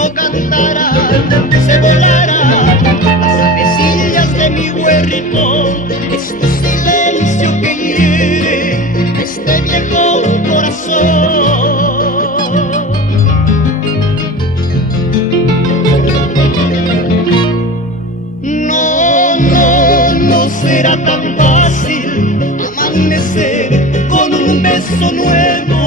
no cantarán, se volarán las avecillas de mi huerto. Es tu silencio que hiere este viejo corazón. No será tan fácil amanecer con un beso nuevo.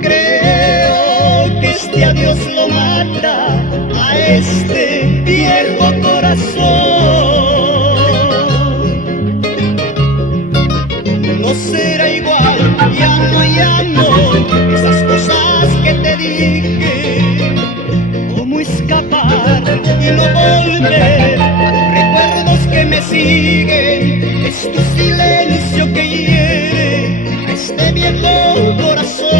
Creo que este adiós lo mata a este viejo corazón. No será igual, ya no, esas cosas que te dije. ¿Cómo escapar y no volver a los recuerdos que me siguen? Es tu silencio que hiere a este viejo corazón.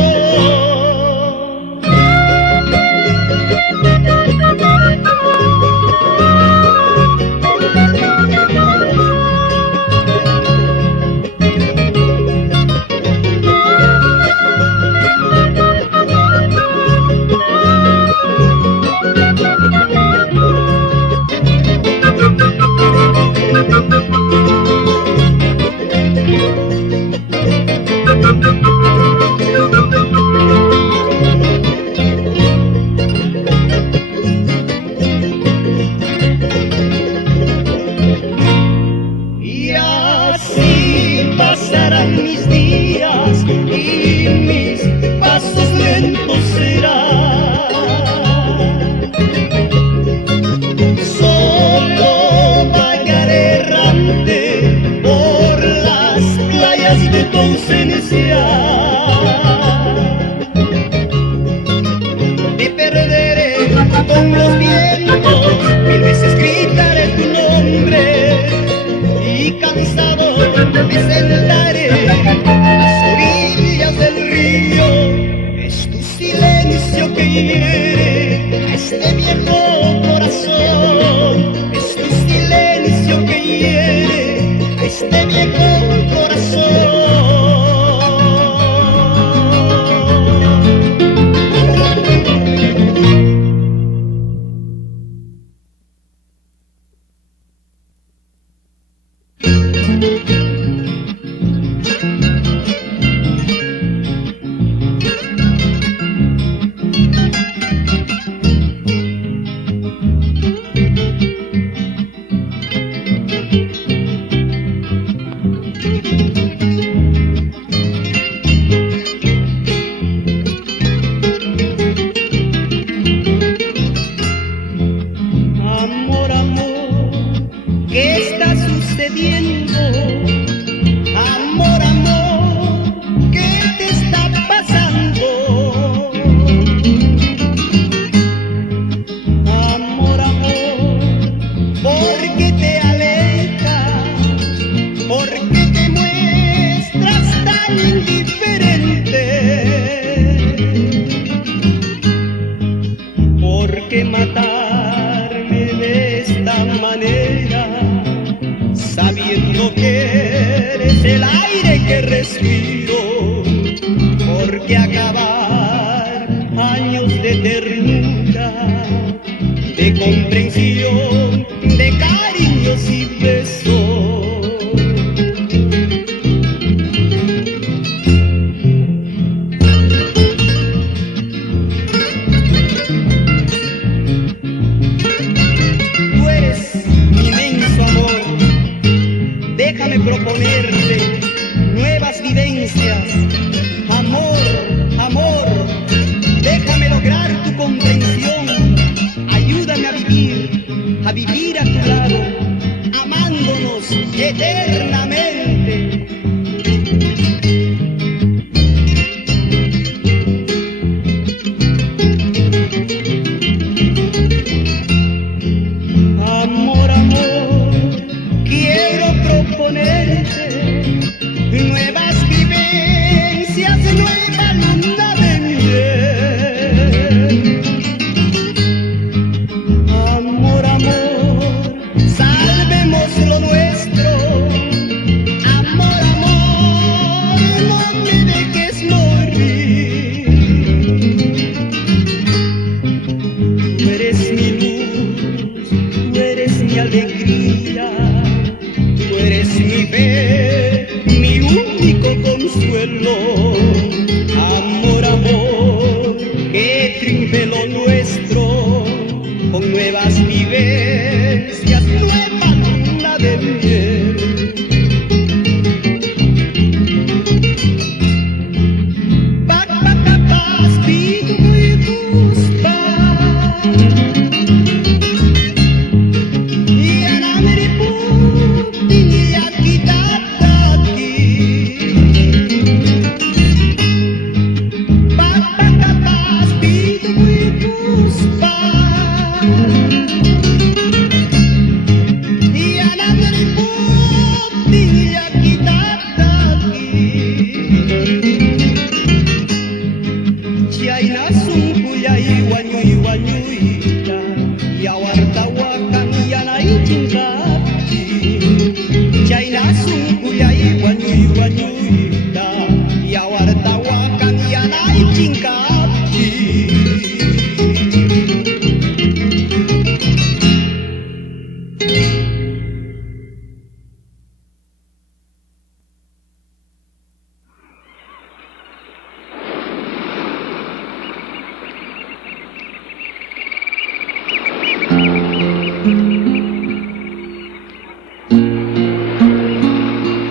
Y así pasarán mis días y mis pasos lentos serán. Solo vagaré errante por las playas de tu ausencia. Me perderé con los vientos, mil veces gritaré tu nombre y cansado me sentaré a las orillas del río. Es tu silencio que hiere a este viejo corazón. Es tu silencio que hiere a este viejo corazón. Amor, amor, ¿qué está sucediendo? Amor, amor, ¿qué te está pasando? Amor, amor, ¿por qué te alejas? ¿Por qué te muestras tan indiferente? ¿Por qué matarme de esta manera, sabiendo que eres el aire que respiro? ¿Por qué acabar años de ternura, de comprensión, de cariños y besos? Déjame proponerte nuevas vivencias. Amor, amor, déjame lograr tu comprensión. Ayúdame a vivir sunkullay wañuy wañuyta yawarta wakan yanay chinkapchi chayna sunkullay wañuy wañuyta yawarta wakan yanay chinkapchi.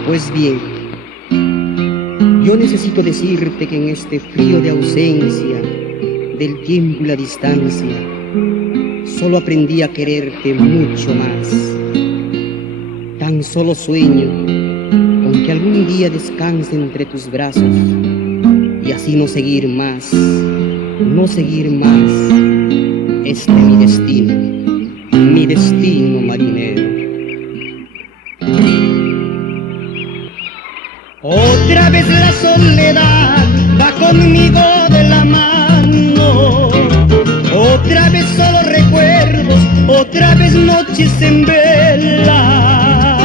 Pues bien, yo necesito decirte que en este frío de ausencia, del tiempo y la distancia, solo aprendí a quererte mucho más. Tan solo sueño con que algún día descanse entre tus brazos y así no seguir más este mi destino marinero. Otra vez la soledad va conmigo de la mano, otra vez solo recuerdos, otra vez noches en vela.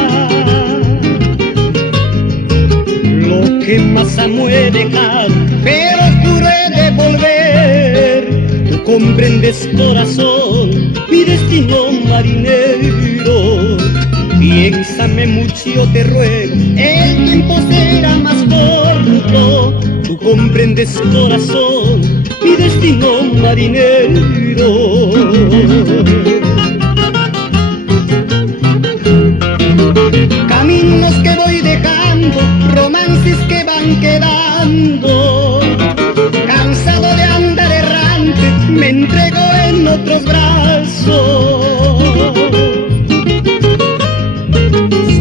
Lo que más amo he dejado, pero juro he de volver. Tú comprendes, corazón, mi destino marinero. Piénsame mucho, yo te ruego, el tiempo será más corto. Tú comprendes, corazón, mi destino marinero. Caminos que voy dejando, romances que van quedando. Cansado de andar errante, me entrego en otros brazos.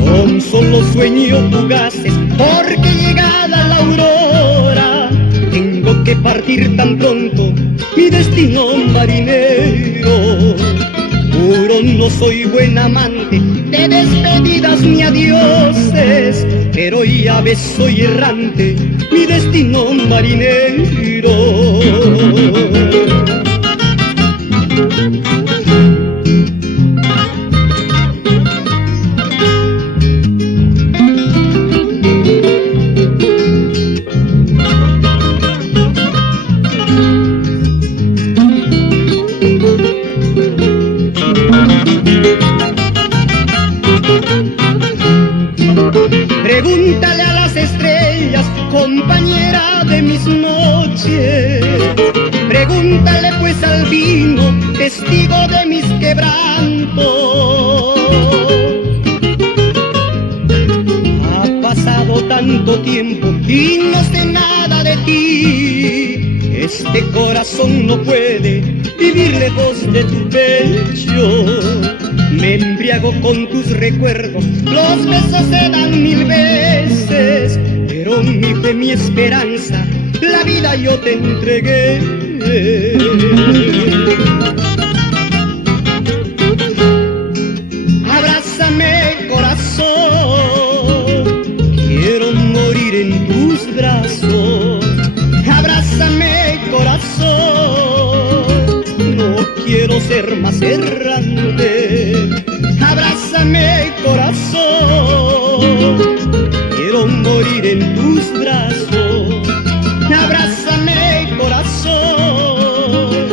Son solo sueños fugaces, porque llegada la aurora tengo que partir tan pronto, mi destino marinero. Juro no soy buen amante de despedidas ni adioses, pero ya ves soy errante, mi destino marinero. Pregúntale a las estrellas, compañera de mis noches. Pregúntale pues al vino, testigo de mis quebrantos. Ha pasado tanto tiempo y no sé nada de ti. Este corazón no puede vivir lejos de tu pecho. Me embriago con tus recuerdos, los besos se dan 1000 veces, pero mi fe, mi esperanza, la vida yo te entregué. Abrázame, corazón, quiero morir en tus brazos. Abrázame, corazón, no quiero ser más errante. Abrázame, corazón, quiero morir en tus brazos. Abrázame, corazón,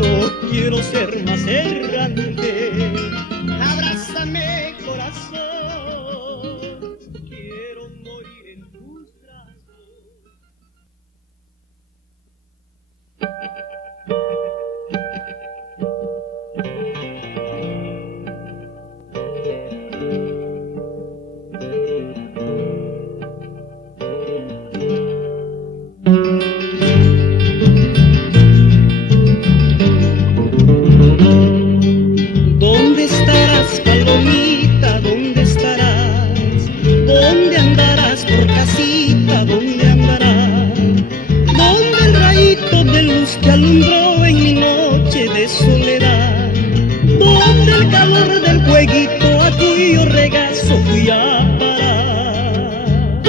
no quiero ser más errante. Abrázame, corazón, quiero morir en tus brazos. ¿Dónde estarás, palomita? ¿Dónde estarás? ¿Dónde andarás por casita? ¿Dónde andarás? ¿Dónde el rayito de luz que alumbró en mi noche de soledad? ¿Dónde el calor del fueguito a cuyo regazo fui a parar?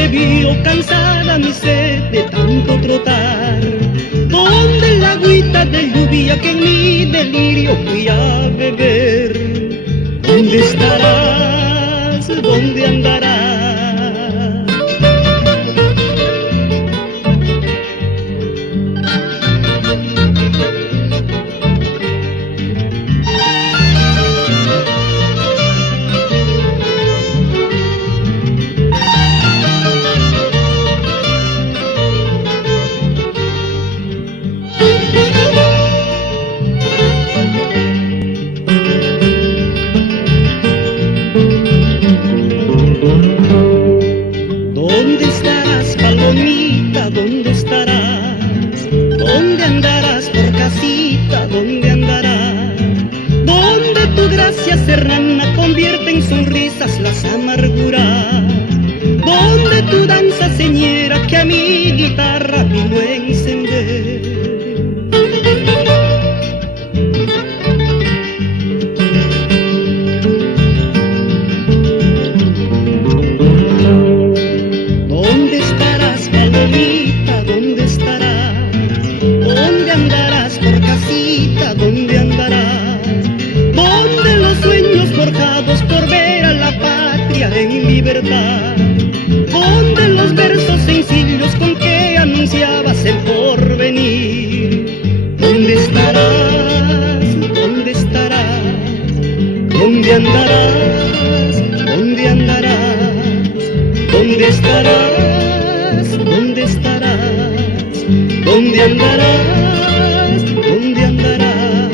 bebió cansada mi sed de tanto trotar? ¿Dónde la agüita de lluvia que en mi delirio fui a beber? ¿Dónde estarás? ¿Dónde andarás? ¿Dónde estarás, palomita? ¿Dónde estarás? ¿Dónde andarás por casita? ¿Dónde andarás? ¿Dónde tu gracia serrana convierte en sonrisas las amarguras? ¿Dónde tu danza señera que a mi guitarra vino a encender? ¿Dónde estarás, palomita? ¿Dónde estarás? ¿Dónde andarás por casita? ¿Dónde andarás? ¿Dónde los sueños forjados por ver a la patria en libertad? ¿Dónde los versos sencillos con que anunciabas el porvenir? ¿Dónde estarás? ¿Dónde estarás? ¿Dónde andarás? ¿Dónde andarás? ¿Dónde estarás? ¿Dónde estarás? ¿Dónde andarás? ¿Dónde andarás?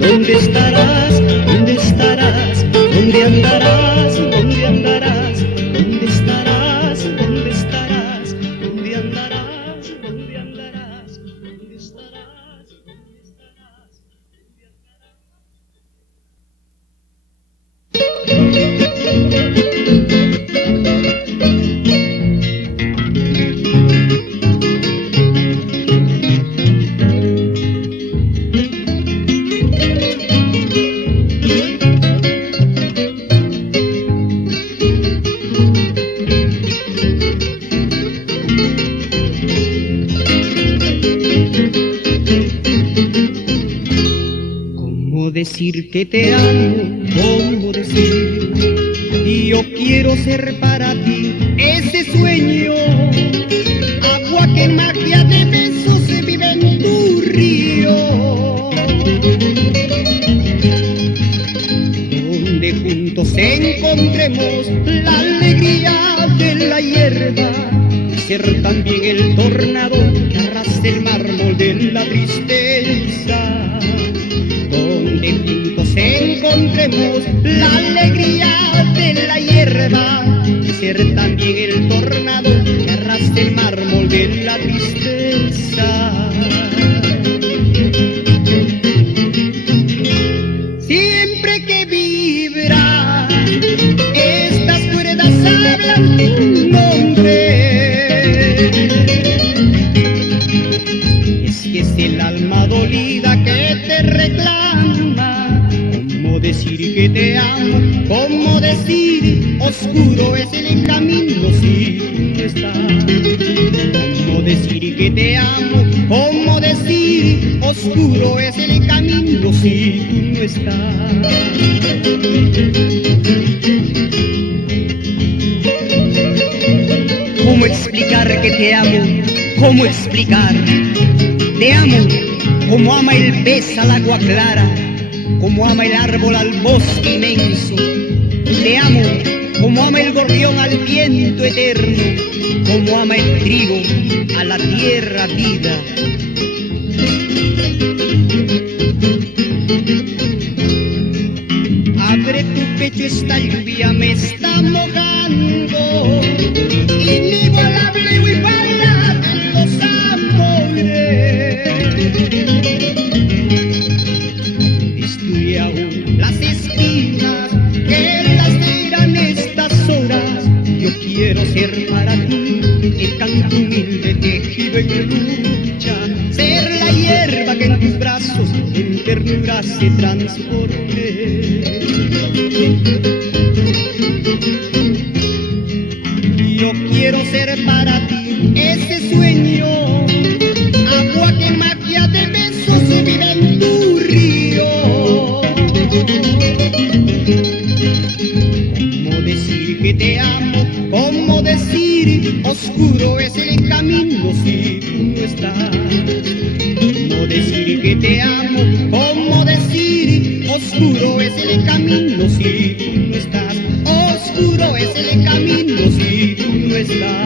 ¿Dónde estarás? ¿Dónde estarás? ¿Dónde andarás? ¿Dónde andarás? ¿Dónde estarás? ¿Dónde estarás? ¿Dónde andarás? ¿Dónde andarás? ¿Dónde estarás? ¿Dónde estarás? ¿Cómo decir que te amo? ¿Cómo decir? Y yo quiero ser para ti ese sueño, agua que en magia de besos se vive en tu río, donde juntos encontremos la alegría de la hierba, ser también el tornado que arrastra el mármol de la tristeza, donde juntos encontremos la alegría de la hierba, ser también el tornado que arrastra el mármol de la tristeza. Siempre que vibra estas cuerdas hablan tu nombre, es que es el alma dolida que te reclama. ¿Cómo decir que te amo? ¿Cómo decir? Oscuro es el camino si tú no estás. ¿Cómo decir que te amo? ¿Cómo decir? Oscuro es el camino si tú no estás. ¿Cómo explicar que te amo? ¿Cómo explicar? Te amo como ama el pez al agua clara, como ama el árbol al bosque inmenso. Te amo como ama el gorrión al viento eterno, como ama el trigo a la tierra vida. Abre tu pecho, esta lluvia me está mojando, inigualable y bala de los amores. Destruye aún las espinas que laceran estas horas. Yo quiero ser para ti el canto humilde tejido en lucha, ser la hierba que en tus brazos en ternura se transforme. Yo quiero ser para ti ese sueño, agua que magia de besos vive en tu río. ¿Cómo decir que te amo? ¿Cómo decir oscuro es el camino si tú no estás? ¿Cómo decir que te amo? ¿Cómo decir oscuro es el camino si tú no estás? Oscuro es el camino si tú no estás.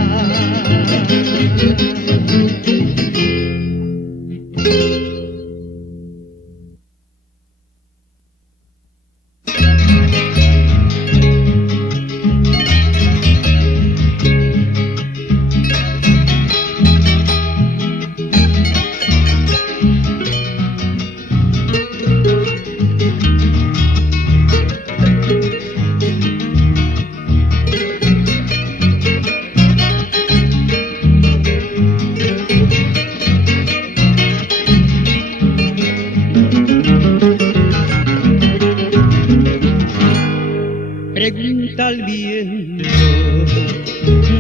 Pregunta al viento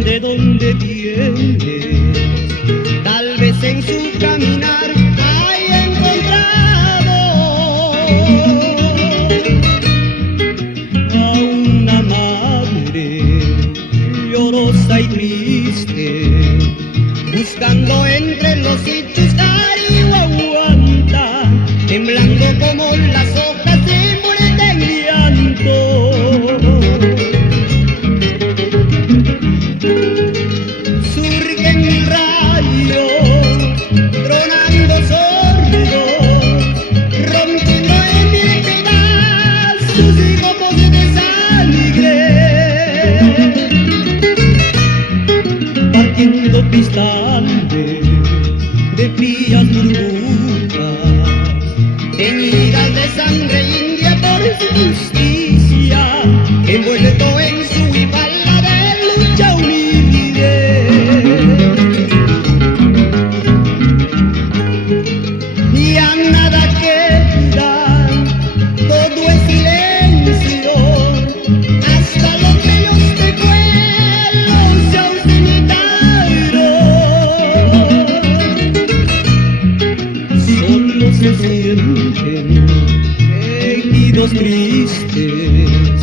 de dónde vienes, tal vez en su caminar haya encontrado a una madre llorosa y triste, buscando entre los hechos cariño aguanta, temblando como las hojas de muerte en llanto. Surgen rayos, tronando sordos, rompiendo en mil pedazos y copos de sangre, partiendo cristales de frías burbujas, teñidas de sangre india por su justicia, envuelto en su iguala de lucha humilde. Ya nada queda, todo es silencio, hasta los bellos tejuelos se ausentaron. Solo se sienten quejidos tristes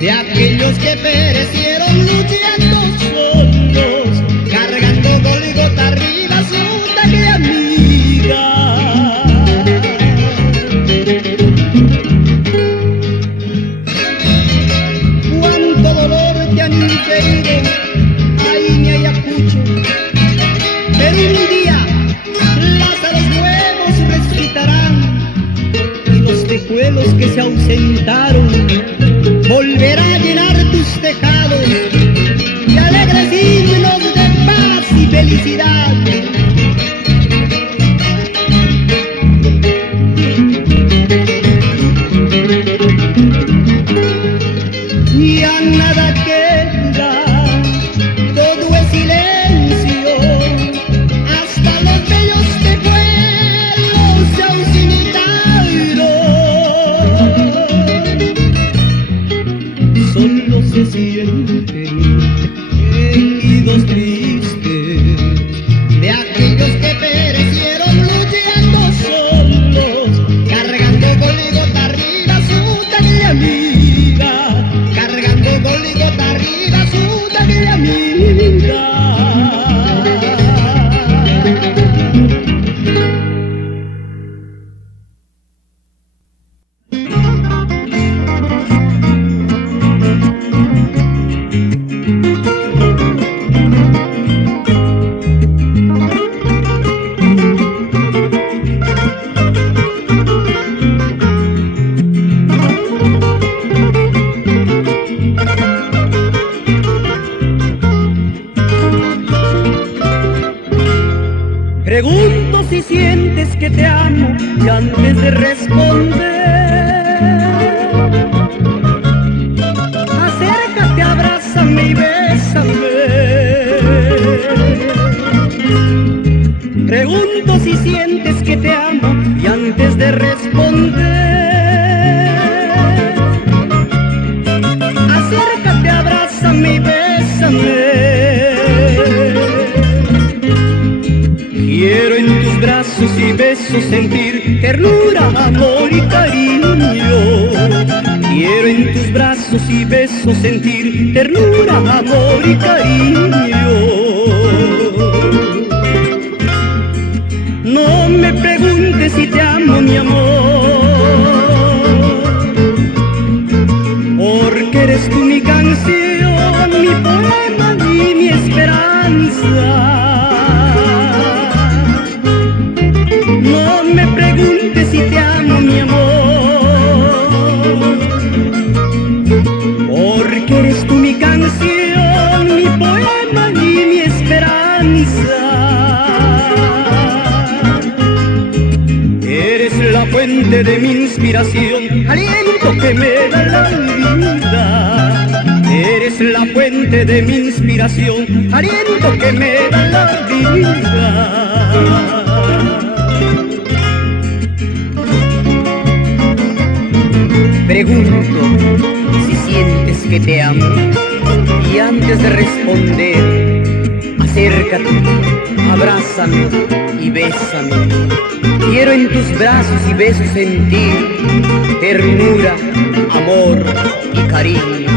de aquellos que perecieron luchando solos, cargando Golgota arriba su talle amiga. Cuánto dolor te han inferido, ay mi Ayacucho, pero un día Lázaros nuevos resucitarán y los tejuelos que se ausentaron volverá a llenar tus tejados de alegres himnos de paz y felicidad. Ya nada queda, todo es silencio, hasta los bellos tejuelos se ausentaron. Solo se sienten quejidos tristes de aquellos que perecieron luchando solos, cargando Golgota arriba su talle amiga, cargando Golgota arriba su talle amiga. Pregunto si sientes que te amo y antes de responder, acércate, abrázame y bésame. Pregunto si sientes que te amo y antes de responder, acércate, abrázame y bésame. y besos sentir ternura, amor y cariño. Quiero en tus brazos y besos sentir ternura, amor y cariño. No me preguntes si te amo, mi amor, porque eres tú mi canción, mi poema y mi esperanza. No me preguntes si te amo, mi amor, porque eres tú mi canción, mi poema y mi esperanza. Eres la fuente de mi inspiración, aliento que me da la vida. Eres la fuente de mi inspiración, aliento que me da la vida. Pregunto si sientes que te amo y antes de responder, acércate, abrázame y bésame. Quiero en tus brazos y besos sentir ternura, amor y cariño.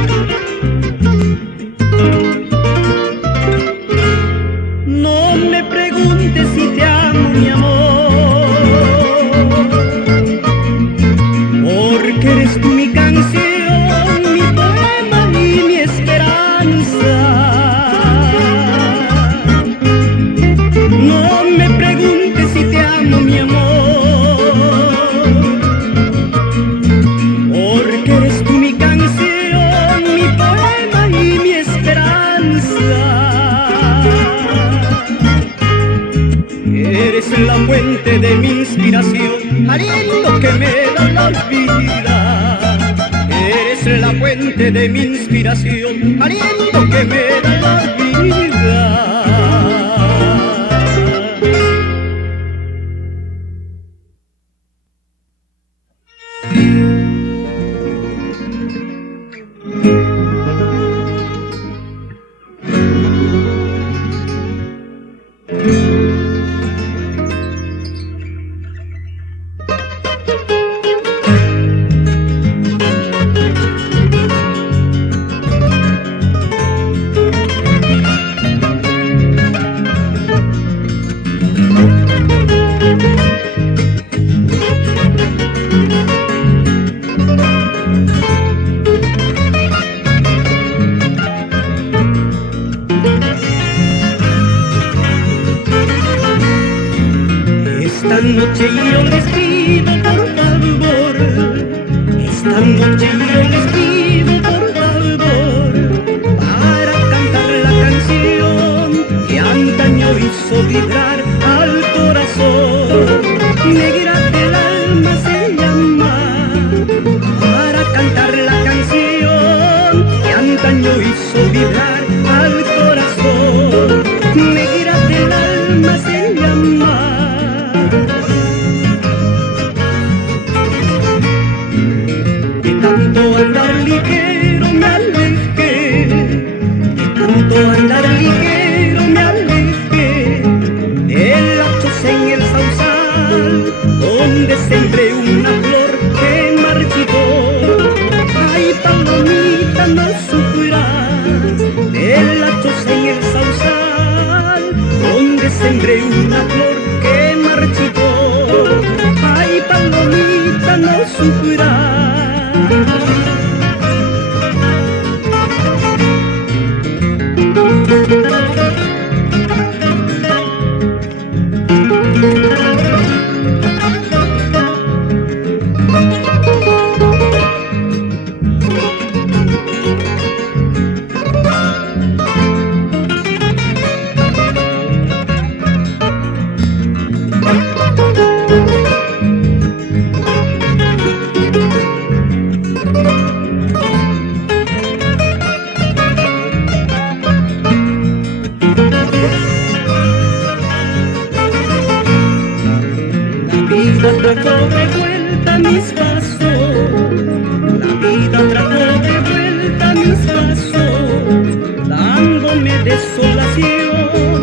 No me preguntes si te amo, mi amor, porque eres tú mi canción, mi poema y mi esperanza. No me preguntes si te amo, mi amor, porque eres tú mi canción, mi poema y mi esperanza. Eres la fuente de mi inspiración, aliento que me da la vida. Eres la fuente de mi inspiración, aliento que me da la vida. Esta noche yo les pido por favor, esta noche yo les pido por favor, para cantar la canción que antaño hizo vibrar al corazón. Negra del alma se llama, para cantar la canción que antaño hizo vibrar al corazón. Negra del alma se llama. De tanto andar ligero me alejé, de tanto andar ligero me alejé, del hachoz en el sausal, donde sembré una flor que marchitó. Ay, palomita, no sufras, del hachoz en el sausal, donde sembré una flor que marchitó. Ay, palomita, no sufras. Trajo de vuelta mis pasos, la vida trajo de vuelta mis pasos, dándome desolación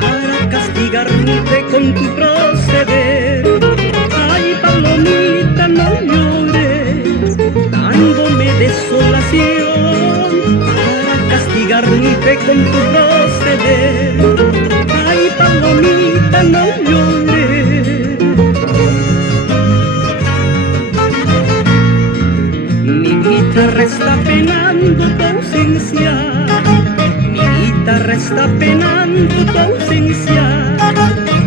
para castigarte con tu proceder. con tu proceder. Ay, palomita, no llores. Mi guitarra está penando tu ausencia. Mi guitarra está penando tu ausencia.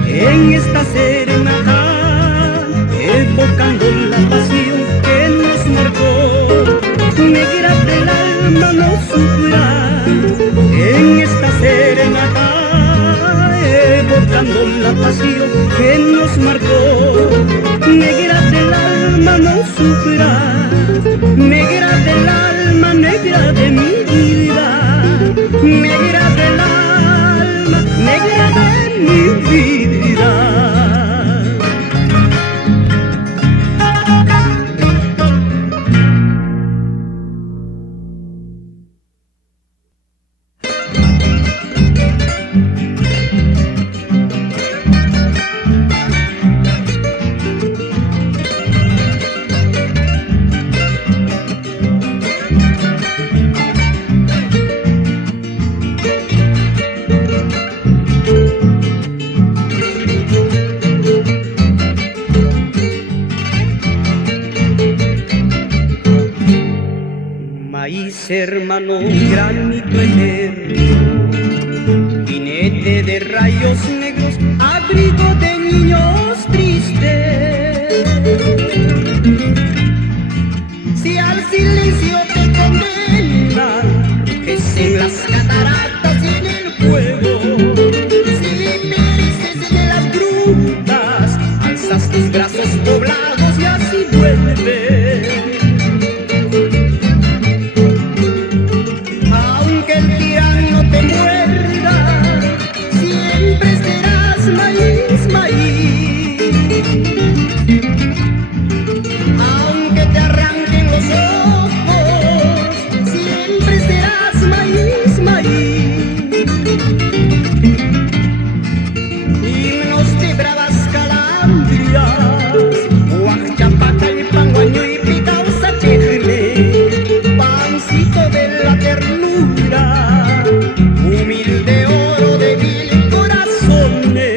En esta serenata, evocando la pasión que nos marcó. Negra del alma no sufrirá en esta serenata, evocando la pasión que nos marcó. Negra del alma no sufrirá, negra del alma, negra de mi vida, negra del alma, negra de mi vida. Hermano, granito eterno, jinete de rayos negros, abrigo de niños tristes. Si al silencio te condenan, es en las cataratas y en el fuego. Si pereces en las grutas, alzas tus brazos doblados y así vuelves. Aunque te arranquen los ojos, siempre serás maíz, maíz. Himnos de bravas calandrias, Huachapaca y Panguaño y Pitausa Chejle, pancito de la ternura, humilde oro de mil corazones.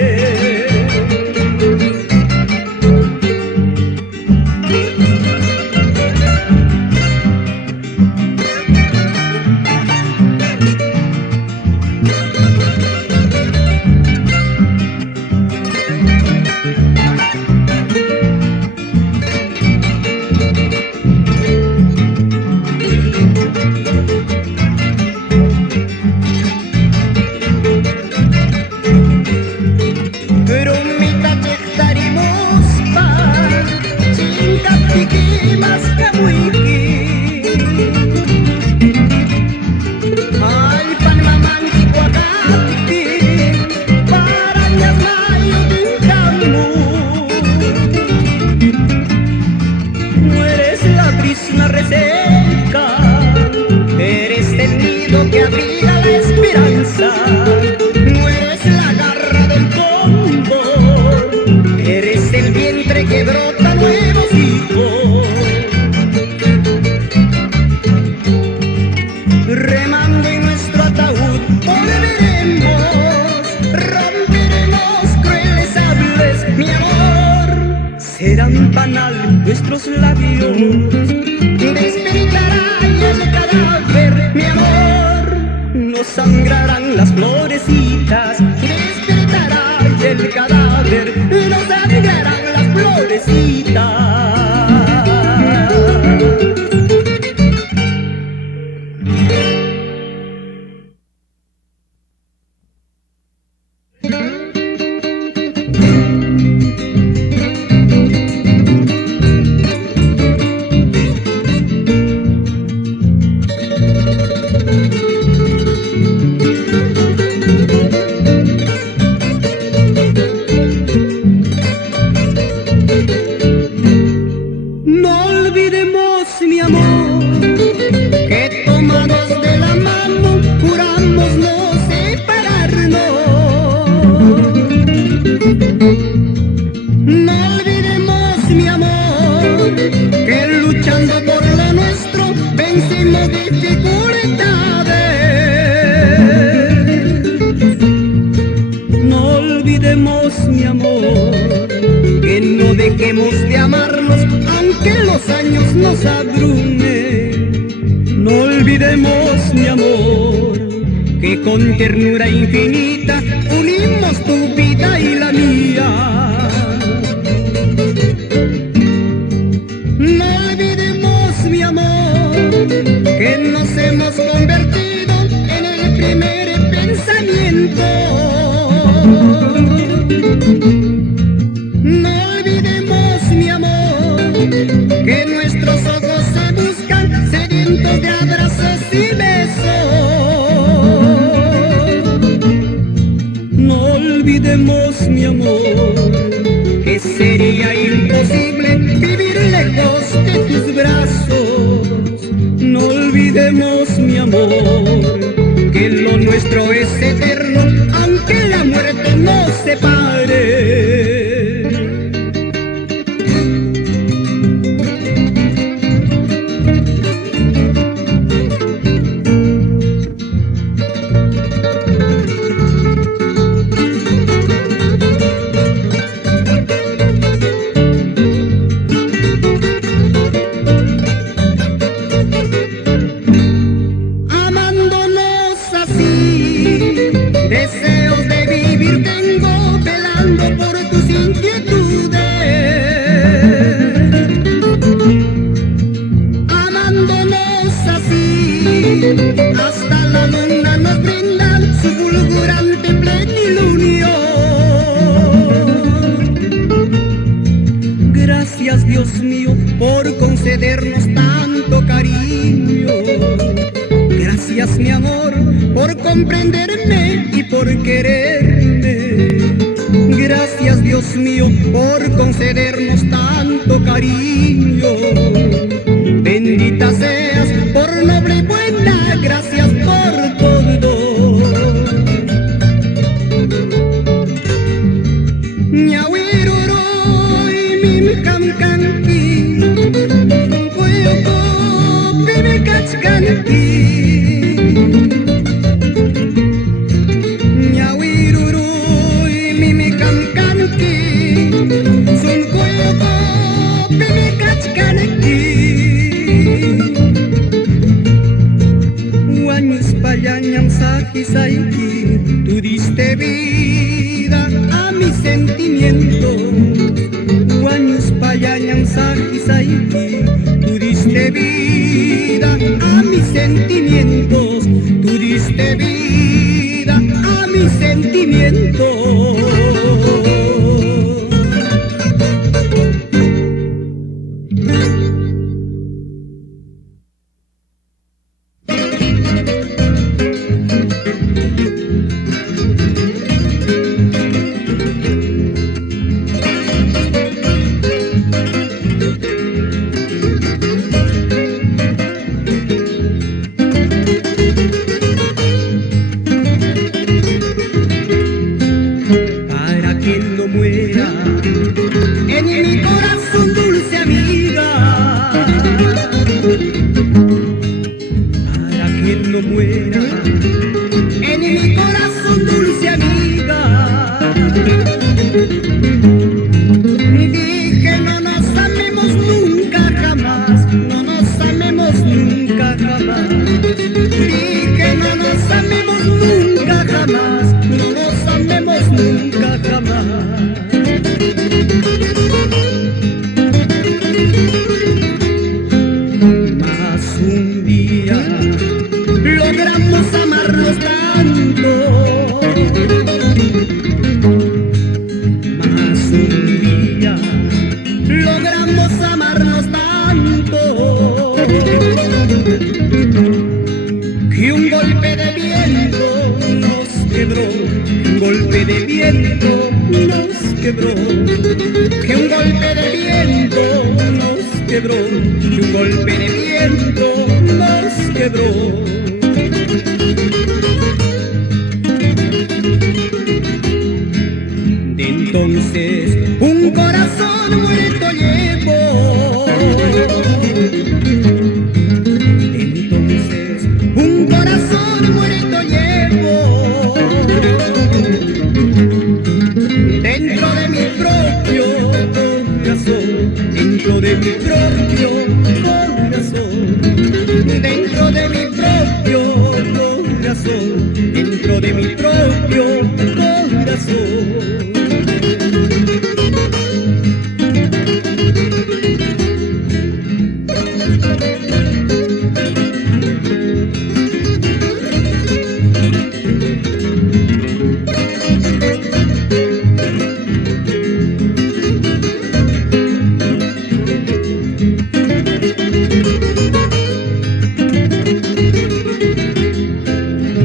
Eres el nido que abriga la esperanza, no eres la garra del cóndor, eres el vientre que brota nuevos hijos. Remando en nuestro ataúd volveremos, romperemos crueles sables, mi amor. Serán panal nuestros labios, despertará el cadáver, mi amor. No sangrarán las florecitas, despertará el cadáver, no sangrarán las florecitas. olvidemos, mi amor, que no dejemos de amarnos, aunque los años nos abrumen. No olvidemos, mi amor, que con ternura infinita unimos tu vida y la mía. No olvidemos, mi amor, que nos hemos convertido en el primer pensamiento. No olvidemos, mi amor, que nuestros ojos se buscan sedientos de abrazos y besos. No olvidemos, mi amor, que sería imposible vivir lejos de tus brazos. No olvidemos, mi amor, que lo nuestro es eterno, aunque la muerte nos separe. Deseos de vivir tengo, velando por tus inquietudes. Amándonos así, hasta la luna nos brinda su fulgurante plenilunio. Gracias, Dios mío, por concedernos tanto cariño. Gracias, mi amor, por comprenderme y por quererme. Gracias, Dios mío, por concedernos tanto cariño. Bendita seas por noble y buena, gracias por todo. Ñahuiroroy, mimcamcanqui, cuyoco, pimicachcanqui. Saiki, tú diste vida a mis sentimientos. Guaños payañan saiki saiki, tú diste vida a mis sentimientos. Tú diste vida a mis sentimientos. En mi corazón, dulce amiga, para que no muera. En mi corazón, dulce amiga, dije no nos amemos nunca jamás, no nos amemos nunca jamás. Dije no nos amemos nunca jamás, no nos amemos nunca jamás. Un día logramos amarnos tanto, más un día logramos amarnos tanto, que un golpe de viento nos quebró, un golpe de viento nos quebró, que un golpe de viento nos quebró, que un golpe de viento nos quebró. De entonces un corazón muerto llevo. De entonces un corazón muerto llevo. de mi propio corazón, dentro de mi propio corazón, dentro de mi propio corazón.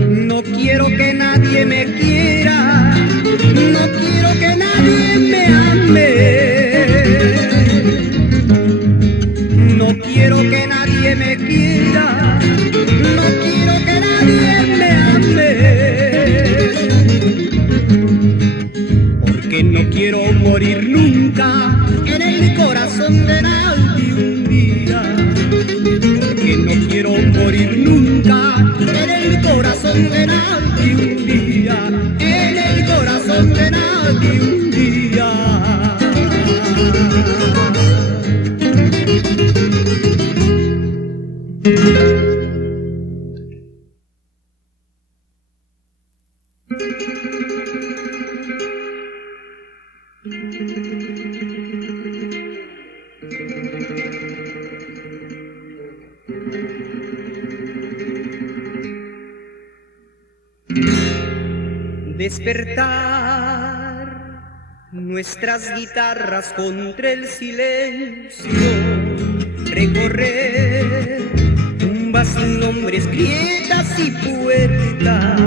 No quiero que nadie me quiera, no quiero que nadie me ame, no quiero que nadie me quiera, no quiero que nadie me ame, porque no quiero morir nunca en el corazón de nadie un día, porque no quiero morir nunca en el corazón de nadie un día, en el corazón de nadie un día. Despertar nuestras guitarras contra el silencio, recorrer tumbas sin nombres, grietas y puertas,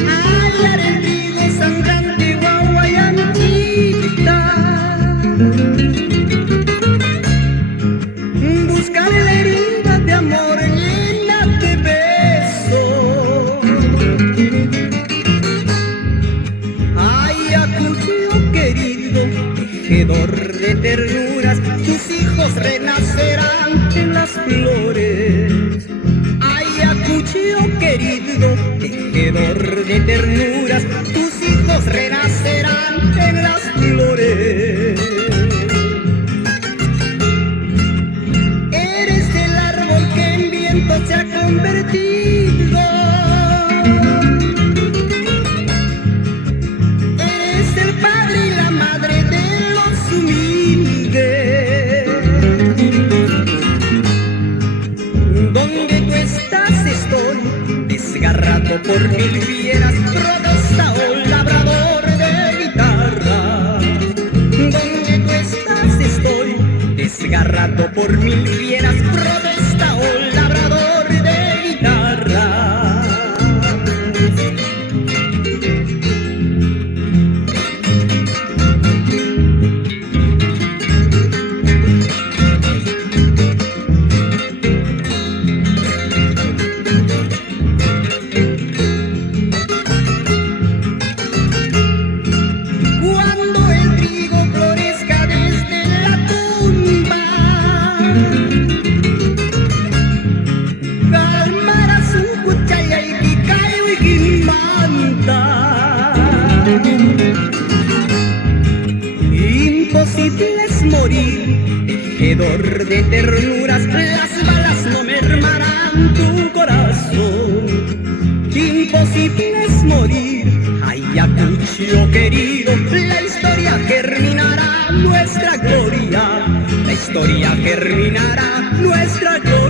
hallar el trigo sangrante, guaguayantita, buscar la herida de amor llena de besos. Tejedor de ternuras, tus hijos renacerán en las flores. Ayacucho querido, tejedor de ternuras, tus hijos renacerán en las flores. Eres el árbol que en viento se ha convertido. Eres el padre y la madre de humilde. Donde tú estás estoy, desgarrado por mil fieras, protesta o labrador de guitarra. Donde tú estás estoy, desgarrado por mil fieras, protesta o labrador de guitarra. Imposible es morir, tejedor de ternuras, las balas no mermarán tu corazón. Imposible es morir, Ayacucho querido, la historia germinará nuestra gloria, la historia germinará nuestra gloria.